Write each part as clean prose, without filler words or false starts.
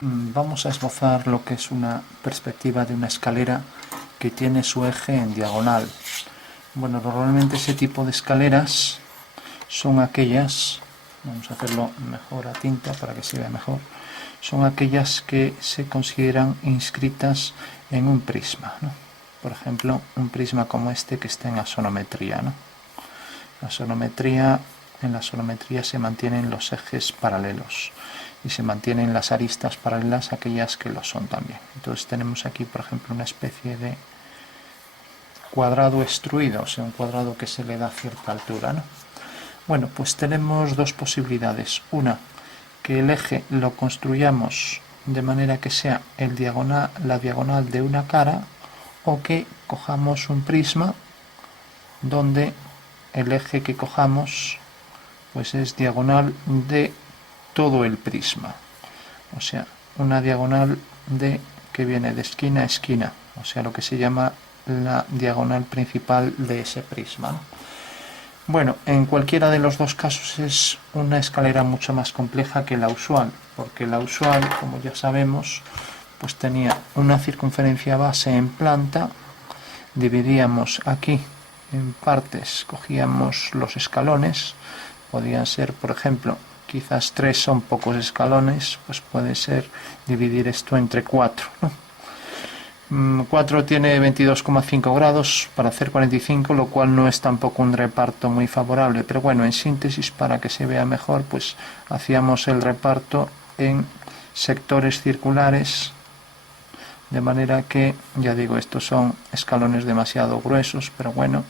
Vamos a esbozar lo que es una perspectiva de una escalera que tiene su eje en diagonal. Bueno, normalmente ese tipo de escaleras son aquellas, vamos a hacerlo mejor a tinta para que se vea mejor, son aquellas que se consideran inscritas en un prisma, ¿no? Por ejemplo, un prisma como este que está en asonometría, ¿no? En la sonometría se mantienen los ejes paralelos y se mantienen las aristas paralelas aquellas que lo son también. Entonces tenemos aquí, por ejemplo, una especie de cuadrado extruido, o sea, un cuadrado que se le da cierta altura, ¿no? Bueno, pues tenemos dos posibilidades. Una, que el eje lo construyamos de manera que sea la diagonal de una cara, o que cojamos un prisma donde el eje que cojamos pues es diagonal de todo el prisma, o sea, una diagonal que viene de esquina a esquina, o sea, lo que se llama la diagonal principal de ese prisma, ¿no? Bueno, en cualquiera de los dos casos es una escalera mucho más compleja que la usual, porque la usual, como ya sabemos, pues tenía una circunferencia base en planta, dividíamos aquí en partes, cogíamos los escalones, podían ser, por ejemplo, quizás 3 son pocos escalones, pues puede ser dividir esto entre 4, ¿no? 4 tiene 22,5 grados para hacer 45, lo cual no es tampoco un reparto muy favorable, pero bueno, en síntesis, para que se vea mejor, pues hacíamos el reparto en sectores circulares, de manera que, ya digo, estos son escalones demasiado gruesos, pero bueno,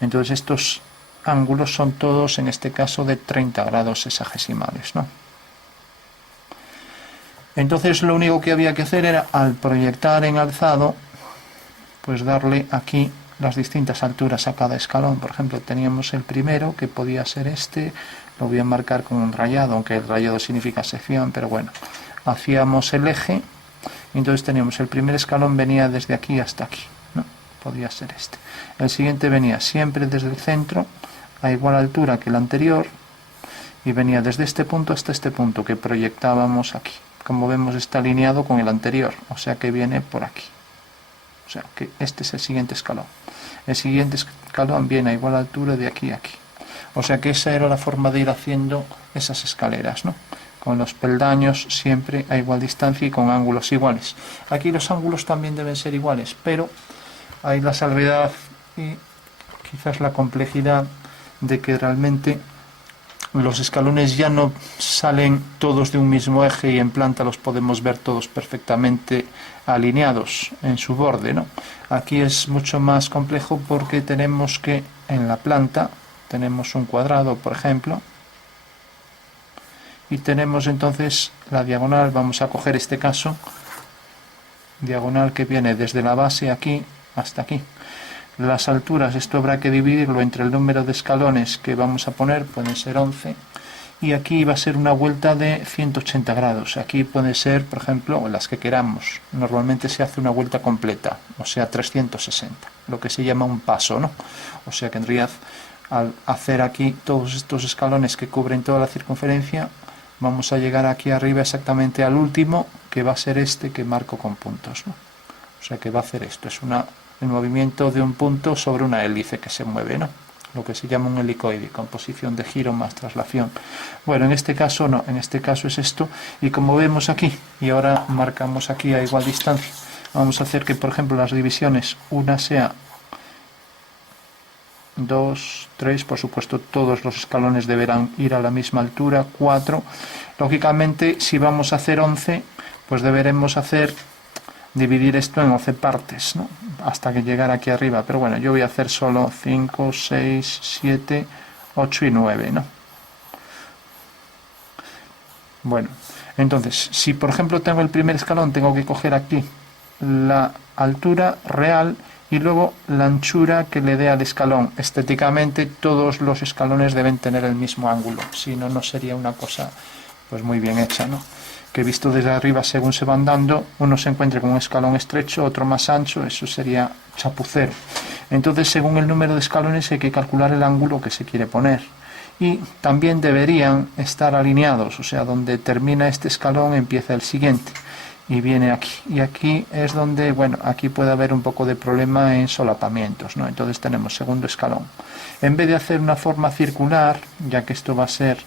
entonces estos ángulos son todos, en este caso, de 30 grados sexagesimales, ¿no? Entonces lo único que había que hacer era, al proyectar en alzado, pues darle aquí las distintas alturas a cada escalón. Por ejemplo, teníamos el primero, que podía ser este, lo voy a marcar con un rayado, aunque el rayado significa sección, pero bueno, hacíamos el eje, y entonces teníamos el primer escalón, venía desde aquí hasta aquí, ¿no? Podía ser este. El siguiente venía siempre desde el centro, a igual altura que el anterior, y venía desde este punto hasta este punto que proyectábamos aquí. Como vemos, está alineado con el anterior, o sea que viene por aquí. O sea que este es el siguiente escalón. El siguiente escalón viene a igual altura de aquí a aquí. O sea que esa era la forma de ir haciendo esas escaleras, ¿no? Con los peldaños siempre a igual distancia y con ángulos iguales. Aquí los ángulos también deben ser iguales, pero hay la salvedad y quizás la complejidad de que realmente los escalones ya no salen todos de un mismo eje y en planta los podemos ver todos perfectamente alineados en su borde, ¿no? Aquí es mucho más complejo porque tenemos que, en la planta, tenemos un cuadrado, por ejemplo, y tenemos entonces la diagonal, vamos a coger este caso, diagonal que viene desde la base aquí hasta aquí. Las alturas, esto habrá que dividirlo entre el número de escalones que vamos a poner, pueden ser 11, y aquí va a ser una vuelta de 180 grados. Aquí puede ser, por ejemplo, las que queramos. Normalmente se hace una vuelta completa, o sea, 360, lo que se llama un paso, ¿no? O sea que en realidad, al hacer aquí todos estos escalones que cubren toda la circunferencia, vamos a llegar aquí arriba exactamente al último, que va a ser este que marco con puntos, ¿no? O sea que va a hacer esto, es el movimiento de un punto sobre una hélice que se mueve, ¿no? Lo que se llama un helicoide, con posición de giro más traslación. Bueno, en este caso no, en este caso es esto, y como vemos aquí, y ahora marcamos aquí a igual distancia, vamos a hacer que, por ejemplo, las divisiones, una sea 2, 3, por supuesto todos los escalones deberán ir a la misma altura, 4, lógicamente si vamos a hacer 11, pues deberemos dividir esto en 11 partes, ¿no? Hasta que llegar aquí arriba, pero bueno, yo voy a hacer solo 5, 6, 7, 8 y 9, ¿no? Bueno, entonces, si por ejemplo tengo el primer escalón, tengo que coger aquí la altura real y luego la anchura que le dé al escalón. Estéticamente todos los escalones deben tener el mismo ángulo, si no, no sería una cosa pues muy bien hecha, ¿no? Que visto desde arriba, según se van dando, uno se encuentra con un escalón estrecho, otro más ancho, eso sería chapucero. Entonces, según el número de escalones hay que calcular el ángulo que se quiere poner. y también deberían estar alineados, o sea, donde termina este escalón empieza el siguiente y viene aquí, y aquí es donde, bueno, aquí puede haber un poco de problema en solapamientos, ¿no? Entonces tenemos segundo escalón. En vez de hacer una forma circular, ya que esto va a ser,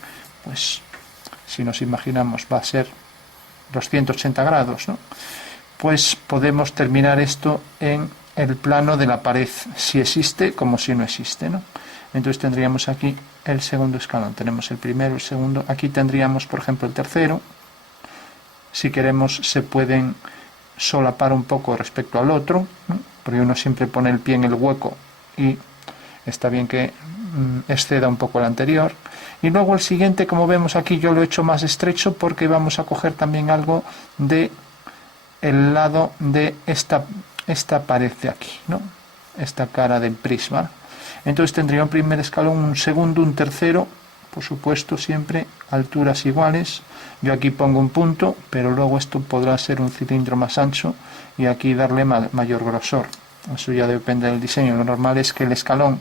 pues, si nos imaginamos, va a ser 280 grados, ¿no? Pues podemos terminar esto en el plano de la pared, si existe como si no existe, ¿no? Entonces tendríamos aquí el segundo escalón, tenemos el primero, el segundo, aquí tendríamos, por ejemplo, el tercero. Si queremos se pueden solapar un poco respecto al otro, ¿no? Porque uno siempre pone el pie en el hueco y está bien que exceda un poco el anterior. Y luego el siguiente, como vemos aquí, yo lo he hecho más estrecho porque vamos a coger también algo de el lado de esta pared de aquí, ¿no? Esta cara del prisma. Entonces tendría un primer escalón, un segundo, un tercero, por supuesto siempre alturas iguales. Yo aquí pongo un punto, pero luego esto podrá ser un cilindro más ancho y aquí darle mayor grosor. Eso ya depende del diseño. Lo normal es que el escalón,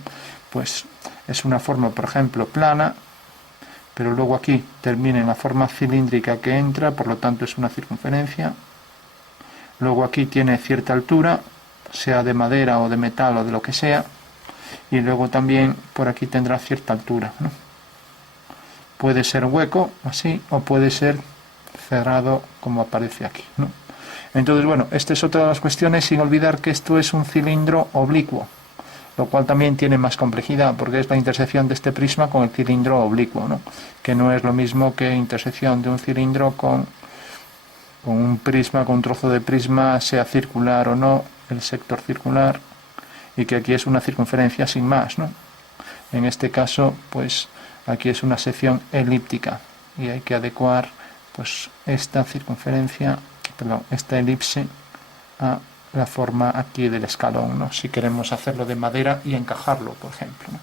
pues, es una forma, por ejemplo, plana, pero luego aquí termina en la forma cilíndrica que entra, por lo tanto es una circunferencia. Luego aquí tiene cierta altura, sea de madera o de metal o de lo que sea, y luego también por aquí tendrá cierta altura, ¿no? Puede ser hueco, así, o puede ser cerrado como aparece aquí, ¿no? Entonces, bueno, esta es otra de las cuestiones, sin olvidar que esto es un cilindro oblicuo, lo cual también tiene más complejidad, porque es la intersección de este prisma con el cilindro oblicuo, ¿no? Que no es lo mismo que intersección de un cilindro con un prisma, con un trozo de prisma, sea circular o no, el sector circular, y que aquí es una circunferencia sin más, ¿no? En este caso, pues aquí es una sección elíptica y hay que adecuar, pues, esta circunferencia, perdón, esta elipse a la forma aquí del escalón, ¿no? Si queremos hacerlo de madera y encajarlo, por ejemplo, ¿no?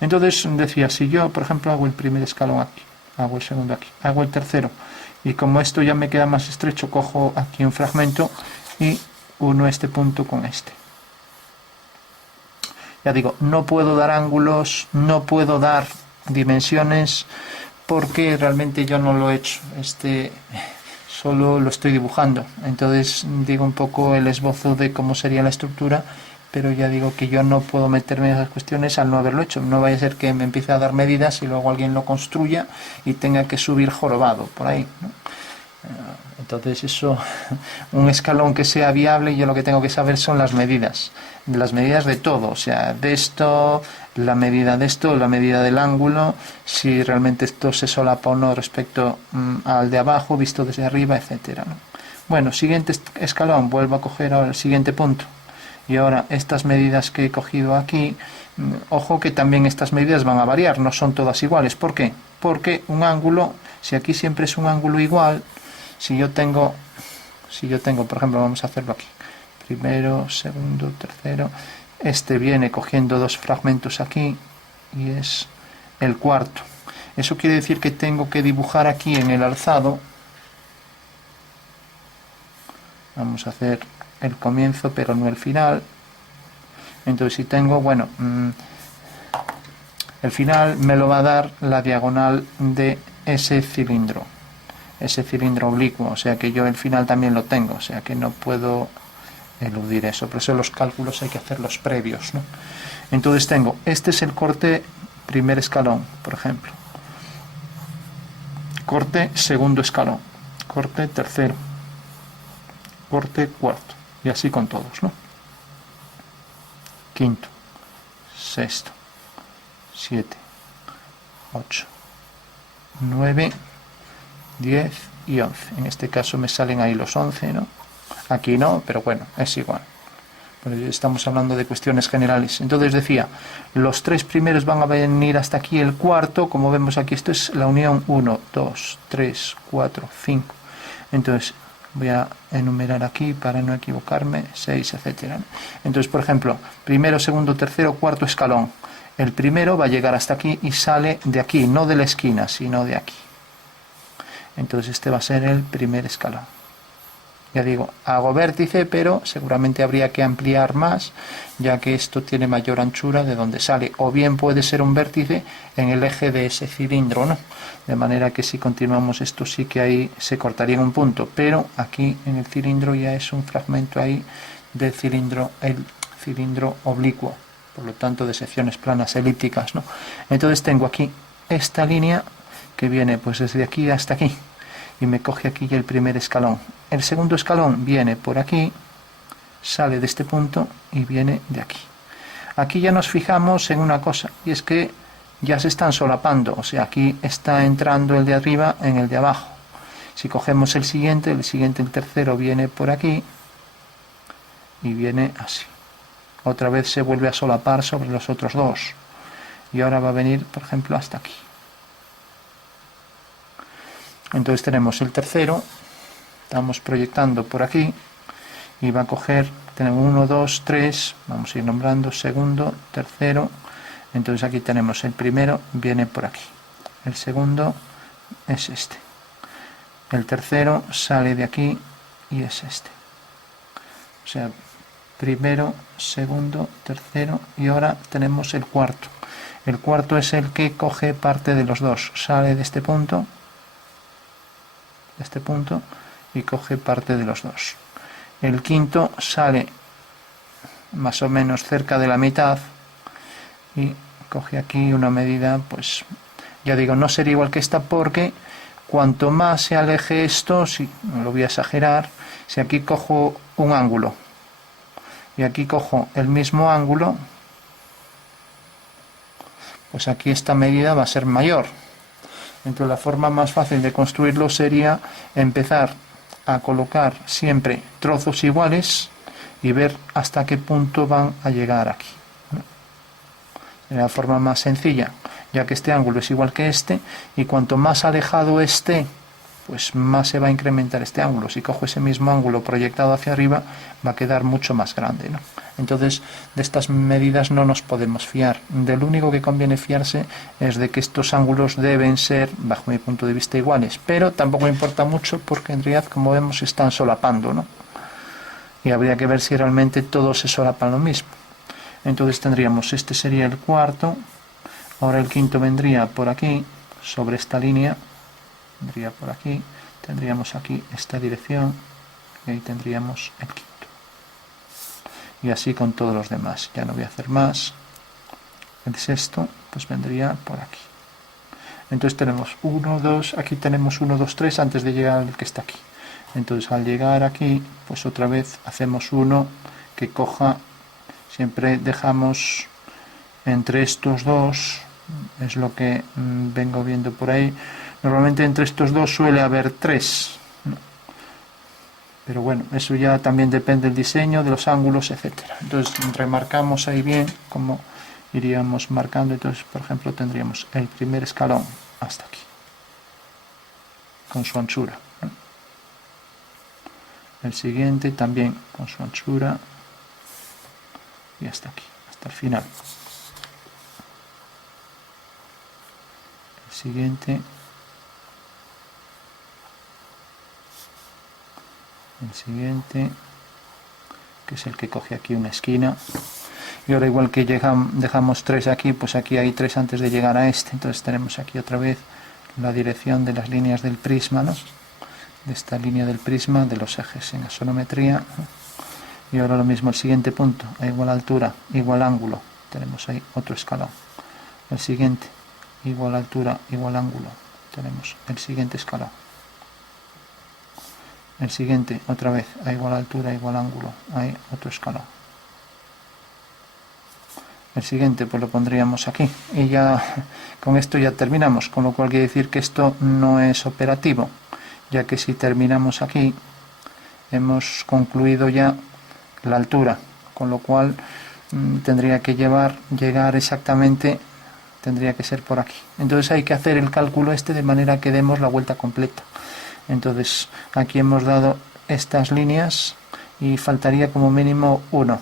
Entonces decía, si yo, por ejemplo, hago el primer escalón aquí, hago el segundo aquí, hago el tercero, y como esto ya me queda más estrecho, cojo aquí un fragmento y uno este punto con este. Ya digo, no puedo dar ángulos, no puedo dar dimensiones, porque realmente yo no lo he hecho, solo lo estoy dibujando. Entonces digo un poco el esbozo de cómo sería la estructura, pero ya digo que yo no puedo meterme en esas cuestiones al no haberlo hecho. No vaya a ser que me empiece a dar medidas y luego alguien lo construya y tenga que subir jorobado por ahí, ¿no? Entonces eso, un escalón que sea viable, yo lo que tengo que saber son las medidas de todo, o sea, de esto, la medida de esto, la medida del ángulo, si realmente esto se solapa o no respecto al de abajo, visto desde arriba, etcétera, ¿no? Bueno, siguiente escalón, vuelvo a coger ahora el siguiente punto, y ahora estas medidas que he cogido aquí, ojo que también estas medidas van a variar, no son todas iguales. ¿Por qué? Porque un ángulo, si aquí siempre es un ángulo igual, si yo tengo, por ejemplo, vamos a hacerlo aquí, primero, segundo, tercero, este viene cogiendo dos fragmentos aquí y es el cuarto. Eso quiere decir que tengo que dibujar aquí en el alzado, vamos a hacer el comienzo pero no el final. Entonces si tengo, bueno, el final me lo va a dar la diagonal de ese cilindro oblicuo, o sea que yo el final también lo tengo, o sea que no puedo eludir eso. Por eso los cálculos hay que hacerlos previos, ¿no? Entonces tengo, este es el corte primer escalón, por ejemplo, corte segundo escalón, corte tercero, corte cuarto, y así con todos, ¿no? Quinto, sexto, 7, 8, 9, 10 y 11. En este caso me salen ahí los 11, ¿no? Aquí no, pero bueno, es igual. Pero estamos hablando de cuestiones generales. Entonces decía, los tres primeros van a venir hasta aquí, el cuarto, como vemos aquí, esto es la unión 1, 2, 3, 4, 5. Entonces voy a enumerar aquí para no equivocarme, 6, etcétera. Entonces, por ejemplo, primero, segundo, tercero, cuarto escalón. El primero va a llegar hasta aquí y sale de aquí, no de la esquina, sino de aquí. Entonces este va a ser el primer escalón. Ya digo, hago vértice, pero seguramente habría que ampliar más, ya que esto tiene mayor anchura de donde sale, o bien puede ser un vértice en el eje de ese cilindro, ¿no? De manera que si continuamos esto sí que ahí se cortaría en un punto, pero aquí en el cilindro ya es un fragmento ahí del cilindro, el cilindro oblicuo, por lo tanto de secciones planas elípticas, ¿no? Entonces tengo aquí esta línea que viene pues desde aquí hasta aquí, y me coge aquí el primer escalón. El segundo escalón viene por aquí, sale de este punto y viene de aquí. Aquí ya nos fijamos en una cosa, y es que ya se están solapando, o sea, aquí está entrando el de arriba en el de abajo. Si cogemos el siguiente, el tercero viene por aquí y viene así. Otra vez se vuelve a solapar sobre los otros dos. Y ahora va a venir, por ejemplo, hasta aquí. Entonces tenemos el tercero, estamos proyectando por aquí y va a coger, tenemos 1, 2, 3, vamos a ir nombrando, segundo, tercero, entonces aquí tenemos el primero, viene por aquí, el segundo es este, el tercero sale de aquí y es este, o sea, primero, segundo, tercero, y ahora tenemos el cuarto. El cuarto es el que coge parte de los dos, sale de este punto y coge parte de los dos. El quinto sale más o menos cerca de la mitad y coge aquí una medida, pues ya digo, no sería igual que esta, porque cuanto más se aleje esto, si no lo voy a exagerar, si aquí cojo un ángulo y aquí cojo el mismo ángulo, pues aquí esta medida va a ser mayor. Entonces la forma más fácil de construirlo sería empezar a colocar siempre trozos iguales y ver hasta qué punto van a llegar aquí, ¿no? De la forma más sencilla, ya que este ángulo es igual que este, y cuanto más alejado esté, pues más se va a incrementar este ángulo. Si cojo ese mismo ángulo proyectado hacia arriba, va a quedar mucho más grande, ¿no? Entonces, de estas medidas no nos podemos fiar. De lo único que conviene fiarse es de que estos ángulos deben ser, bajo mi punto de vista, iguales. Pero tampoco importa mucho porque en realidad, como vemos, se están solapando, ¿no? Y habría que ver si realmente todos se solapan lo mismo. Entonces tendríamos, este sería el cuarto, ahora el quinto vendría por aquí, sobre esta línea, vendría por aquí, tendríamos aquí esta dirección, y ahí tendríamos el quinto. Y así con todos los demás, ya no voy a hacer más. El sexto pues vendría por aquí. Entonces tenemos 1, 2, aquí tenemos 1, 2, 3 antes de llegar al que está aquí. Entonces al llegar aquí, pues otra vez hacemos uno que coja, siempre dejamos entre estos dos, es lo que vengo viendo por ahí. Normalmente entre estos dos suele haber 3, ¿no? Pero bueno, eso ya también depende del diseño, de los ángulos, etcétera. Entonces remarcamos ahí bien cómo iríamos marcando. Entonces, por ejemplo, tendríamos el primer escalón hasta aquí, con su anchura, ¿no? El siguiente también con su anchura y hasta aquí, hasta el final. El siguiente, que es el que coge aquí una esquina. Y ahora, igual que dejamos 3 aquí, pues aquí hay 3 antes de llegar a este. Entonces tenemos aquí otra vez la dirección de las líneas del prisma, ¿no? De esta línea del prisma, de los ejes en axonometría, ¿no? Y ahora lo mismo, el siguiente punto, a igual altura, igual ángulo, tenemos ahí otro escalón. El siguiente, igual altura, igual ángulo, tenemos el siguiente escalón. El siguiente, otra vez, a igual altura, igual ángulo, hay otro escalón. El siguiente pues lo pondríamos aquí, y ya con esto ya terminamos, con lo cual quiere decir que esto no es operativo, ya que si terminamos aquí hemos concluido ya la altura, con lo cual tendría que llegar exactamente, tendría que ser por aquí. Entonces hay que hacer el cálculo de manera que demos la vuelta completa. Entonces aquí hemos dado estas líneas y faltaría como mínimo 1.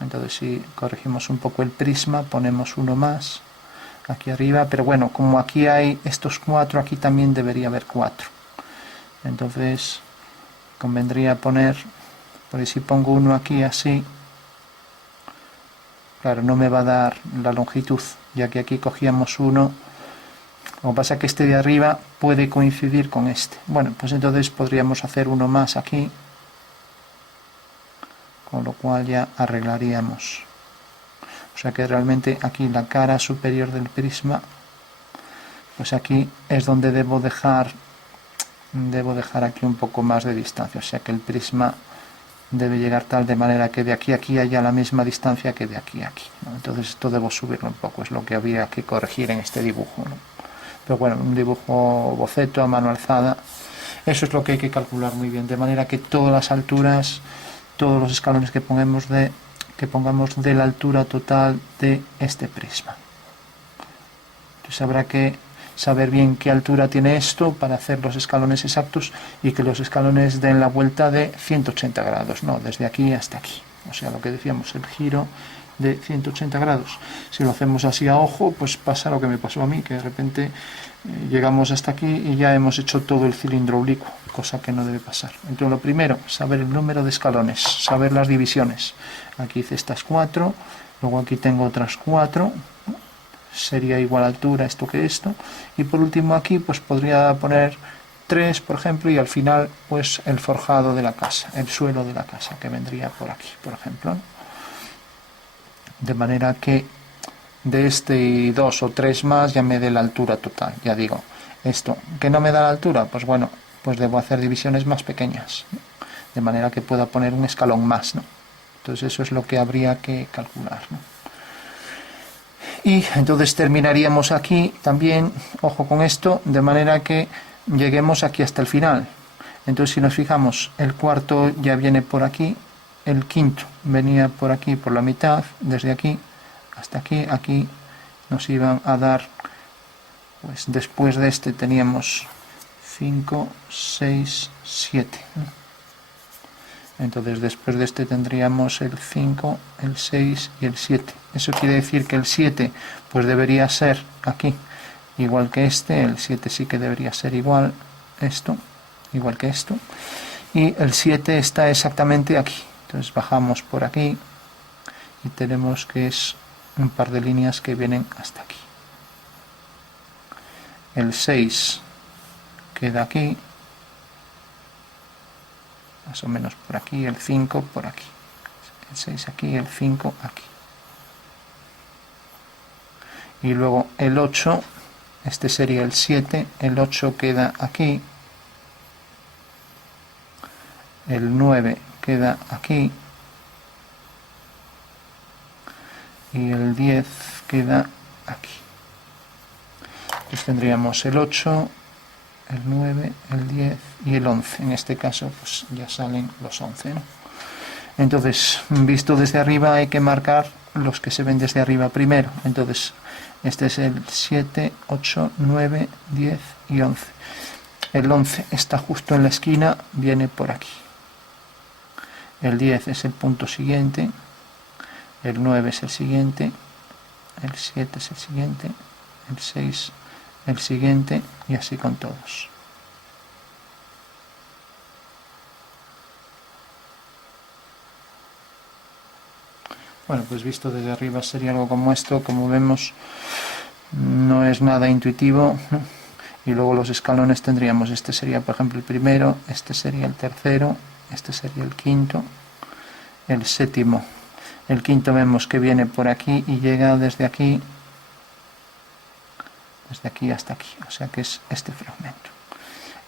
Entonces si corregimos un poco el prisma, ponemos 1 más aquí arriba, pero bueno, como aquí hay estos 4, aquí también debería haber 4. Entonces convendría poner, por ahí si pongo uno aquí así, claro, no me va a dar la longitud, ya que aquí cogíamos uno. Lo que pasa es que este de arriba puede coincidir con este. Bueno, pues entonces podríamos hacer uno más aquí, con lo cual ya arreglaríamos. O sea que realmente aquí la cara superior del prisma, pues aquí es donde debo dejar aquí un poco más de distancia. O sea que el prisma debe llegar tal de manera que de aquí a aquí haya la misma distancia que de aquí a aquí, ¿no? Entonces esto debo subirlo un poco, es lo que habría que corregir en este dibujo, ¿no? Pero bueno, un dibujo boceto a mano alzada, eso es lo que hay que calcular muy bien, de manera que todas las alturas, todos los escalones que pongamos de la altura total de este prisma. Entonces habrá que saber bien qué altura tiene esto para hacer los escalones exactos y que los escalones den la vuelta de 180 grados, no, desde aquí hasta aquí. O sea, lo que decíamos, el giro de 180 grados. Si lo hacemos así a ojo, pues pasa lo que me pasó a mí, que de repente llegamos hasta aquí y ya hemos hecho todo el cilindro oblicuo, cosa que no debe pasar. Entonces lo primero, saber el número de escalones, saber las divisiones. Aquí hice estas 4, luego aquí tengo otras 4, sería igual altura esto que esto, y por último aquí pues podría poner 3 por ejemplo, y al final pues el forjado de la casa, el suelo de la casa, que vendría por aquí por ejemplo, ¿no? De manera que de este y 2 o 3 más ya me dé la altura total. Ya digo, esto que no me da la altura, pues bueno, pues debo hacer divisiones más pequeñas, ¿no? De manera que pueda poner un escalón más, ¿no? Entonces eso es lo que habría que calcular, ¿no? Y entonces terminaríamos aquí también, ojo con esto, de manera que lleguemos aquí hasta el final. Entonces si nos fijamos, el cuarto ya viene por aquí, el quinto venía por aquí por la mitad, desde aquí hasta aquí, aquí nos iban a dar, pues después de este teníamos 5, 6, 7, ¿no? Entonces después de este tendríamos el 5, el 6 y el 7. Eso quiere decir que el 7 pues debería ser aquí igual que este, el 7 sí que debería ser igual que esto, y el 7 está exactamente aquí. Entonces bajamos por aquí y tenemos que es un par de líneas que vienen hasta aquí. El 6 queda aquí, más o menos por aquí, el 5 por aquí, el 6 aquí, el 5 aquí, y luego el 8, este sería el 7, el 8 queda aquí, el 9 queda aquí y el 10 queda aquí. Pues tendríamos el 8, el 9, el 10 y el 11. En este caso pues ya salen los 11, ¿no? Entonces, visto desde arriba hay que marcar los que se ven desde arriba primero. Entonces, este es el 7, 8, 9, 10 y 11. El 11 está justo en la esquina, viene por aquí. El 10 es el punto siguiente, el 9 es el siguiente, el 7 es el siguiente, el 6 el siguiente, y así con todos. Bueno, pues visto desde arriba sería algo como esto. Como vemos, no es nada intuitivo, ¿no? Y luego los escalones tendríamos, este sería por ejemplo el primero, este sería el tercero, este sería el quinto, el séptimo. El quinto vemos que viene por aquí y llega desde aquí hasta aquí, o sea que es este fragmento.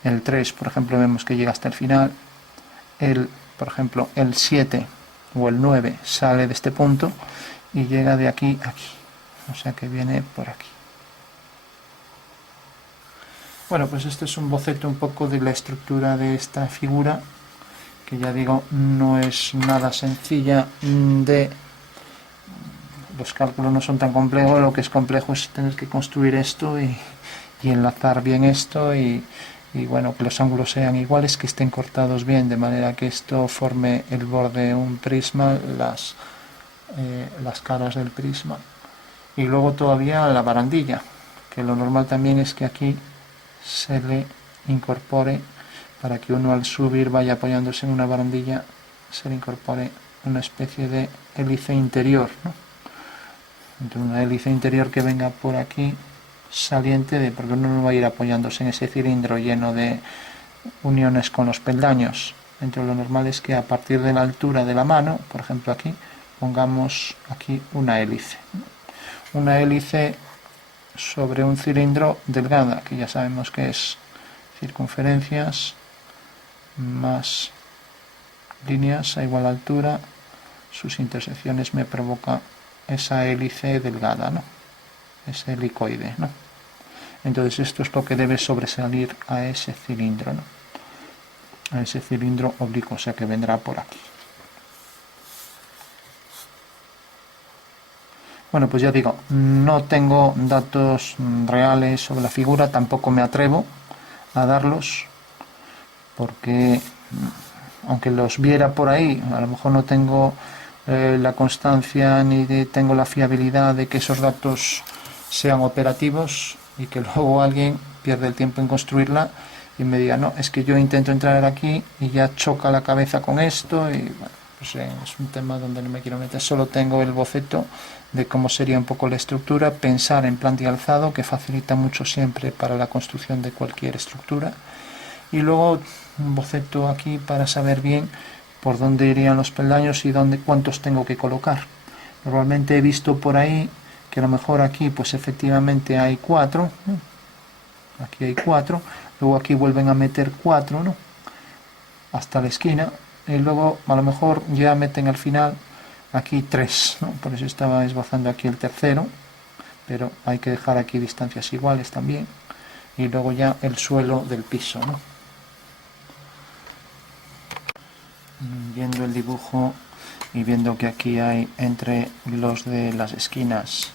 El 3, por ejemplo, vemos que llega hasta el final. Por ejemplo, el 7 o el 9 sale de este punto y llega de aquí a aquí, o sea que viene por aquí. Bueno, pues este es un boceto un poco de la estructura de esta figura, que ya digo, no es nada sencilla los cálculos no son tan complejos, lo que es complejo es tener que construir esto y enlazar bien esto y bueno, que los ángulos sean iguales, que estén cortados bien, de manera que esto forme el borde de un prisma, las caras del prisma. Y luego todavía la barandilla, que lo normal también es que aquí se le incorpore para que uno al subir vaya apoyándose en una barandilla, se le incorpore una especie de hélice interior, ¿no? Entonces, una hélice interior que venga por aquí saliente, porque uno no va a ir apoyándose en ese cilindro lleno de uniones con los peldaños. Entonces lo normal es que a partir de la altura de la mano, por ejemplo aquí, pongamos aquí una hélice. Una hélice sobre un cilindro delgada, que ya sabemos que es circunferencias más líneas a igual altura, sus intersecciones me provoca esa hélice delgada, ¿no? Ese helicoide, ¿no? Entonces esto es lo que debe sobresalir a ese cilindro, ¿no? A ese cilindro oblicuo, o sea que vendrá por aquí. Bueno, pues ya digo, no tengo datos reales sobre la figura, tampoco me atrevo a darlos, porque aunque los viera por ahí, a lo mejor no tengo la constancia ni tengo la fiabilidad de que esos datos sean operativos y que luego alguien pierde el tiempo en construirla y me diga, no, es que yo intento entrar aquí y ya choca la cabeza con esto y bueno, pues es un tema donde no me quiero meter. Solo tengo el boceto de cómo sería un poco la estructura, pensar en planta y alzado, que facilita mucho siempre para la construcción de cualquier estructura, y luego un boceto aquí para saber bien por dónde irían los peldaños y cuántos tengo que colocar. Normalmente he visto por ahí que a lo mejor aquí pues efectivamente hay 4, ¿no? Aquí hay 4, luego aquí vuelven a meter 4, ¿no? Hasta la esquina, y luego a lo mejor ya meten al final aquí 3, ¿no? Por eso estaba esbozando aquí el tercero, pero hay que dejar aquí distancias iguales también, y luego ya el suelo del piso, ¿no? Viendo el dibujo y viendo que aquí hay entre los de las esquinas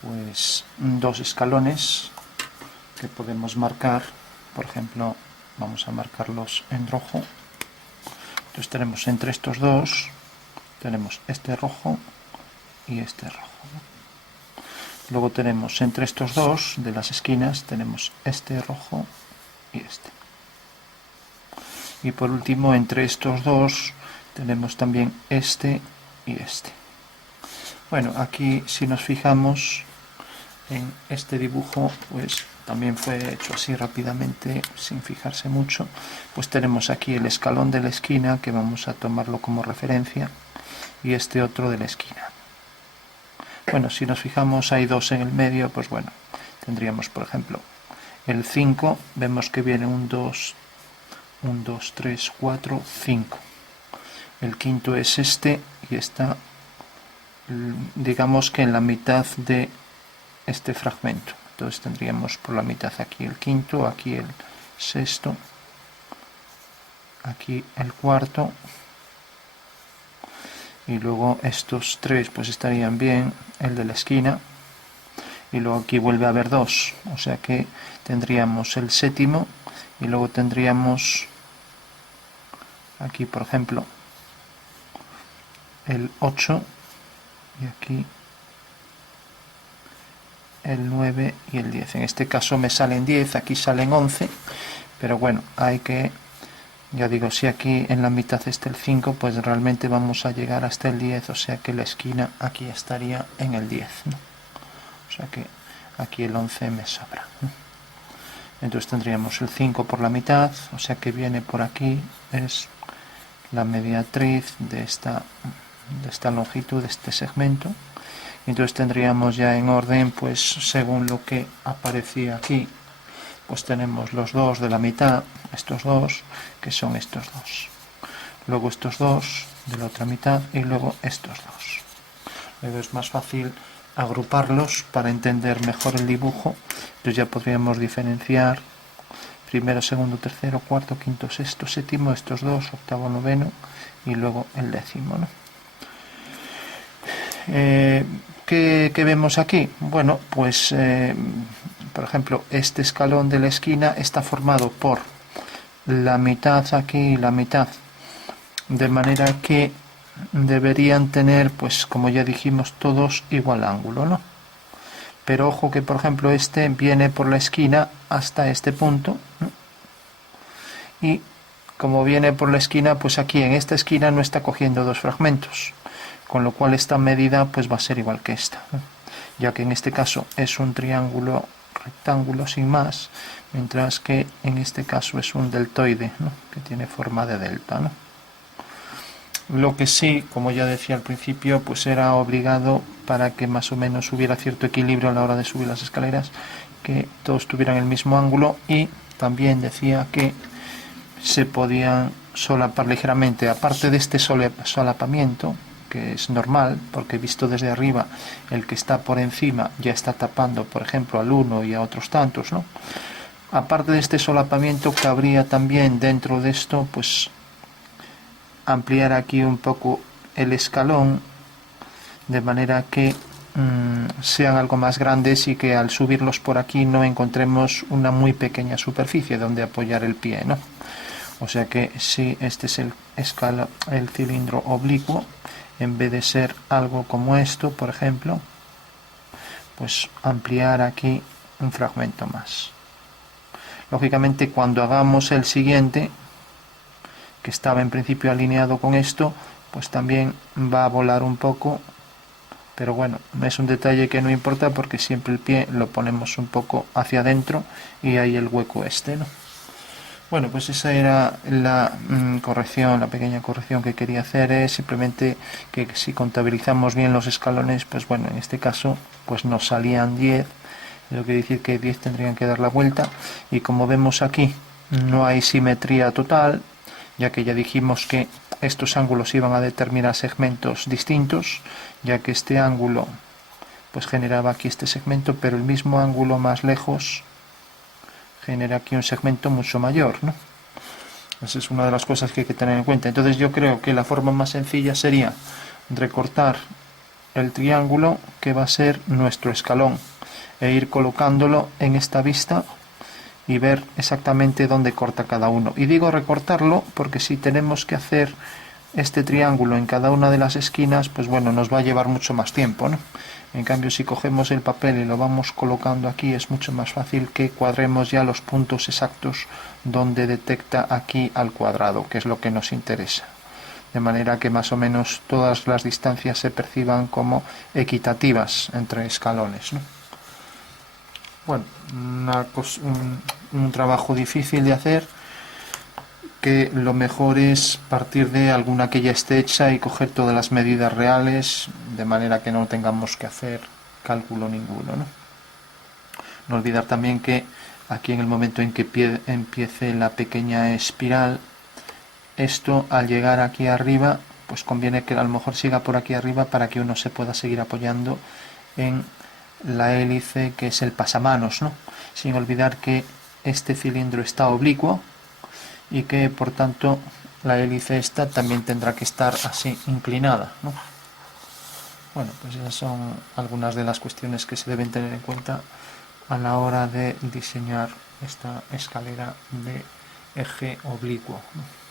pues 2 escalones que podemos marcar, por ejemplo vamos a marcarlos en rojo. Entonces tenemos entre estos dos, tenemos este rojo y este rojo. Luego tenemos entre estos dos de las esquinas, tenemos este rojo y este. Y por último, entre estos dos tenemos también este y este. Bueno, aquí si nos fijamos en este dibujo, pues también fue hecho así rápidamente, sin fijarse mucho. Pues tenemos aquí el escalón de la esquina, que vamos a tomarlo como referencia, y este otro de la esquina. Bueno, si nos fijamos hay 2 en el medio, pues bueno, tendríamos por ejemplo el 5, vemos que viene un 2, 3, 4, 5. El quinto es este y está, digamos que en la mitad de este fragmento. Entonces tendríamos por la mitad aquí el quinto, aquí el sexto, aquí el cuarto, y luego estos 3 pues estarían bien, el de la esquina, y luego aquí vuelve a haber 2, o sea que tendríamos el séptimo, y luego tendríamos aquí por ejemplo el 8, y aquí el 9 y el 10. En este caso me salen 10, aquí salen 11, pero bueno, hay que, ya digo, si aquí en la mitad está el 5, pues realmente vamos a llegar hasta el 10, o sea que la esquina aquí estaría en el 10, ¿no? O sea que aquí el 11 me sobra, ¿no? Entonces tendríamos el 5 por la mitad, o sea que viene por aquí, es la mediatriz de esta longitud, de este segmento. Entonces tendríamos ya en orden, pues según lo que aparecía aquí, pues tenemos los 2 de la mitad, estos 2, que son estos 2. Luego estos 2 de la otra mitad y luego estos 2. Luego es más fácil agruparlos para entender mejor el dibujo. Entonces ya podríamos diferenciar primero, segundo, tercero, cuarto, quinto, sexto, séptimo, estos 2, octavo, noveno y luego el décimo, ¿no? ¿Qué vemos aquí? Bueno, pues por ejemplo este escalón de la esquina está formado por la mitad aquí y la mitad, de manera que deberían tener, pues como ya dijimos, todos igual ángulo, ¿no? Pero ojo que por ejemplo este viene por la esquina hasta este punto, ¿no? y como viene por la esquina, pues aquí en esta esquina no está cogiendo dos fragmentos, con lo cual esta medida pues va a ser igual que esta, ¿no? Ya que en este caso es un triángulo rectángulo sin más, mientras que en este caso es un deltoide, ¿no? Que tiene forma de delta, ¿no? Lo que sí, como ya decía al principio, pues era obligado, para que más o menos hubiera cierto equilibrio a la hora de subir las escaleras, que todos tuvieran el mismo ángulo, y también decía que se podían solapar ligeramente, aparte de este solapamiento, que es normal, porque visto desde arriba, el que está por encima ya está tapando, por ejemplo, al uno y a otros tantos, ¿no? Aparte de este solapamiento, cabría también dentro de esto, pues, ampliar aquí un poco el escalón, de manera que sean algo más grandes y que al subirlos por aquí no encontremos una muy pequeña superficie donde apoyar el pie, ¿no? O sea que si este es el cilindro oblicuo, en vez de ser algo como esto, por ejemplo, pues ampliar aquí un fragmento más. Lógicamente, cuando hagamos el siguiente, que estaba en principio alineado con esto, pues también va a volar un poco, pero bueno, es un detalle que no importa porque siempre el pie lo ponemos un poco hacia adentro y hay el hueco este, ¿no? Bueno, pues esa era la corrección, la pequeña corrección que quería hacer, es simplemente que si contabilizamos bien los escalones, pues bueno, en este caso pues nos salían 10, lo que quiere decir que 10 tendrían que dar la vuelta, y como vemos aquí no hay simetría total, ya que ya dijimos que estos ángulos iban a determinar segmentos distintos, ya que este ángulo pues generaba aquí este segmento, pero el mismo ángulo más lejos genera aquí un segmento mucho mayor, ¿no? Esa es una de las cosas que hay que tener en cuenta. Entonces yo creo que la forma más sencilla sería recortar el triángulo que va a ser nuestro escalón e ir colocándolo en esta vista y ver exactamente dónde corta cada uno. Y digo recortarlo porque si tenemos que hacer este triángulo en cada una de las esquinas, pues bueno, nos va a llevar mucho más tiempo, ¿no? En cambio, si cogemos el papel y lo vamos colocando aquí, es mucho más fácil que cuadremos ya los puntos exactos donde detecta aquí al cuadrado, que es lo que nos interesa. De manera que más o menos todas las distancias se perciban como equitativas entre escalones, ¿no? Bueno, un trabajo difícil de hacer, que lo mejor es partir de alguna que ya esté hecha y coger todas las medidas reales, de manera que no tengamos que hacer cálculo ninguno, ¿no? No olvidar también que aquí en el momento en que empiece la pequeña espiral, esto al llegar aquí arriba, pues conviene que a lo mejor siga por aquí arriba para que uno se pueda seguir apoyando en la hélice, que es el pasamanos, ¿no? Sin olvidar que este cilindro está oblicuo y que por tanto la hélice esta también tendrá que estar así inclinada, ¿no? Bueno, pues esas son algunas de las cuestiones que se deben tener en cuenta a la hora de diseñar esta escalera de eje oblicuo, ¿no?